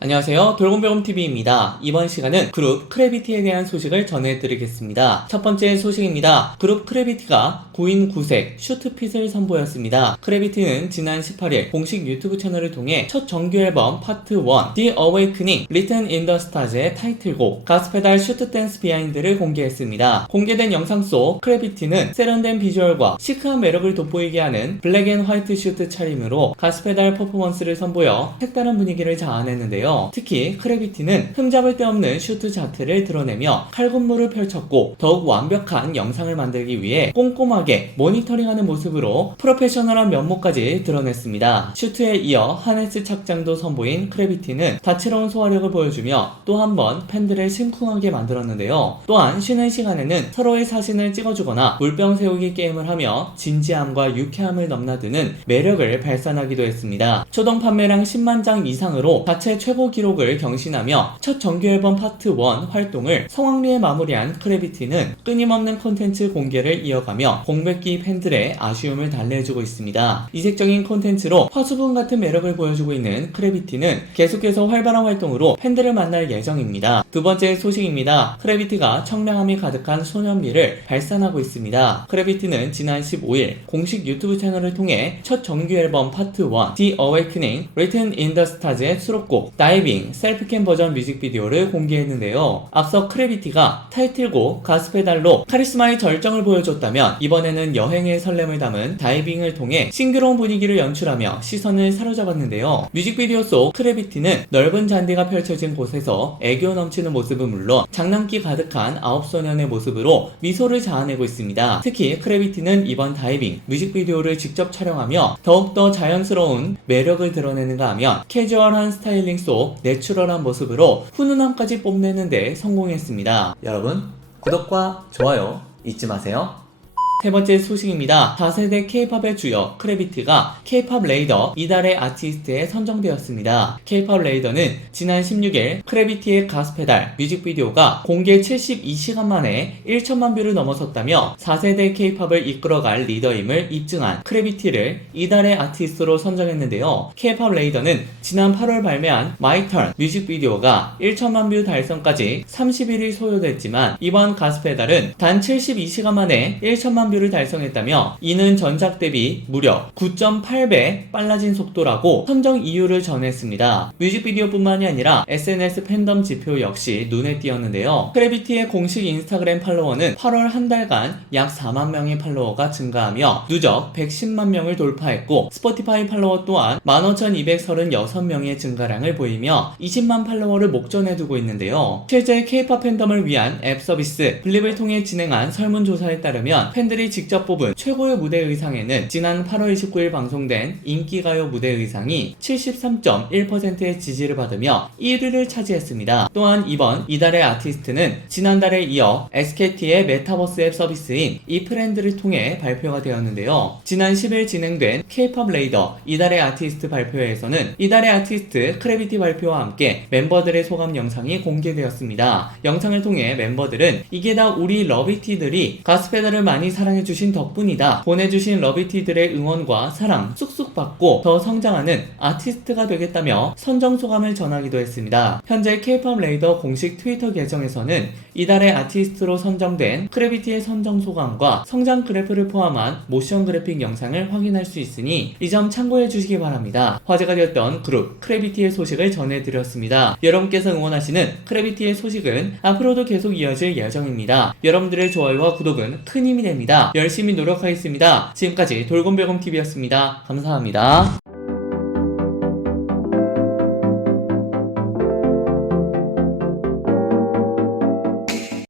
안녕하세요. 돌곰별곰TV입니다. 이번 시간은 그룹 크래비티에 대한 소식을 전해드리겠습니다. 첫 번째 소식입니다. 그룹 크래비티가 9인 9색 슈트핏을 선보였습니다. 크래비티는 지난 18일 공식 유튜브 채널을 통해 첫 정규 앨범 파트 1 The Awakening Written in the Stars의 타이틀곡 가스페달 슈트 댄스 비하인드를 공개했습니다. 공개된 영상 속 크래비티는 세련된 비주얼과 시크한 매력을 돋보이게 하는 블랙 앤 화이트 슈트 차림으로 가스페달 퍼포먼스를 선보여 색다른 분위기를 자아냈는데요. 특히 크래비티는 흠잡을 데 없는 슈트 자태를 드러내며 칼군무를 펼쳤고 더욱 완벽한 영상을 만들기 위해 꼼꼼하게 모니터링하는 모습으로 프로페셔널한 면모까지 드러냈습니다. 슈트에 이어 하네스 착장도 선보인 크래비티는 다채로운 소화력을 보여주며 또 한 번 팬들을 심쿵하게 만들었는데요. 또한 쉬는 시간에는 서로의 사진을 찍어주거나 물병 세우기 게임을 하며 진지함과 유쾌함을 넘나드는 매력을 발산하기도 했습니다. 초동 판매량 10만 장 이상으로 자체 최고 기록을 경신하며 첫 정규 앨범 파트 1 활동을 성황리에 마무리한 크래비티는 끊임없는 콘텐츠 공개를 이어가며 공백기 팬들의 아쉬움을 달래주고 있습니다. 이색적인 콘텐츠로 화수분 같은 매력을 보여주고 있는 크래비티는 계속해서 활발한 활동으로 팬들을 만날 예정입니다. 두 번째 소식입니다. 크래비티가 청량함이 가득한 소년미를 발산하고 있습니다. 크래비티는 지난 15일 공식 유튜브 채널을 통해 첫 정규 앨범 파트 1 The Awakening Written in the Stars의 수록곡 다이빙 셀프캠 버전 뮤직비디오를 공개했는데요. 앞서 크래비티가 타이틀곡 가스페달로 카리스마의 절정을 보여줬다면 이번에는 여행의 설렘을 담은 다이빙을 통해 싱그러운 분위기를 연출하며 시선을 사로잡았는데요. 뮤직비디오 속 크래비티는 넓은 잔디가 펼쳐진 곳에서 애교 넘치는 모습은 물론 장난기 가득한 아홉 소년의 모습으로 미소를 자아내고 있습니다. 특히 크래비티는 이번 다이빙 뮤직비디오를 직접 촬영하며 더욱더 자연스러운 매력을 드러내는가 하면 캐주얼한 스타일링 속 내추럴한 모습으로 훈훈함까지 뽐내는데 성공했습니다. 여러분 구독과 좋아요 잊지 마세요. 세 번째 소식입니다. 4세대 K-팝의 주역 크래비티가 K-팝 레이더 이달의 아티스트에 선정되었습니다. K-팝 레이더는 지난 16일 크래비티의 가스페달 뮤직비디오가 공개 72시간 만에 1천만 뷰를 넘어섰다며 4세대 K-팝을 이끌어갈 리더임을 입증한 크래비티를 이달의 아티스트로 선정했는데요. K-팝 레이더는 지난 8월 발매한 마이 턴 뮤직비디오가 1천만 뷰 달성까지 30일이 소요됐지만 이번 가스페달은 단 72시간 만에 1천만 뷰를 달성했다며 이는 전작 대비 무려 9.8배 빨라진 속도라고 선정 이유를 전했습니다. 뮤직비디오뿐만이 아니라 SNS 팬덤 지표 역시 눈에 띄었는데요. 크래비티의 공식 인스타그램 팔로워는 8월 한 달간 약 4만 명의 팔로워가 증가하며 누적 110만 명을 돌파했고 스포티파이 팔로워 또한 15,236명의 증가량을 보이며 20만 팔로워를 목전에 두고 있는데요. 실제 K-팝 팬덤을 위한 앱 서비스 블립을 통해 진행한 설문조사에 따르면 팬들이 직접 뽑은 최고의 무대 의상에는 지난 8월 29일 방송된 인기가요 무대 의상이 73.1%의 지지를 받으며 1위를 차지했습니다. 또한 이번 이달의 아티스트는 지난달에 이어 SKT의 메타버스 앱 서비스인 이프렌드를 통해 발표가 되었는데요. 지난 10일 진행된 K-팝 레이더 이달의 아티스트 발표회에서는 이달의 아티스트 크래비티 발표와 함께 멤버들의 소감 영상이 공개되었습니다. 영상을 통해 멤버들은 이게 다 우리 러비티들이 가스페달을 많이 사랑 해주신 덕분이다. 보내주신 러비티들의 응원과 사랑 쑥쑥 받고 더 성장하는 아티스트가 되겠다며 선정 소감을 전하기도 했습니다. 현재 K-팝 레이더 공식 트위터 계정에서는 이달의 아티스트로 선정된 크래비티의 선정 소감과 성장 그래프를 포함한 모션 그래픽 영상을 확인할 수 있으니 이 점 참고해 주시기 바랍니다. 화제가 되었던 그룹 크래비티의 소식을 전해드렸습니다. 여러분께서 응원하시는 크래비티의 소식은 앞으로도 계속 이어질 예정입니다. 여러분들의 좋아요와 구독은 큰 힘이 됩니다. 열심히 노력하겠습니다. 지금까지 돌곰별곰TV였습니다. 감사합니다.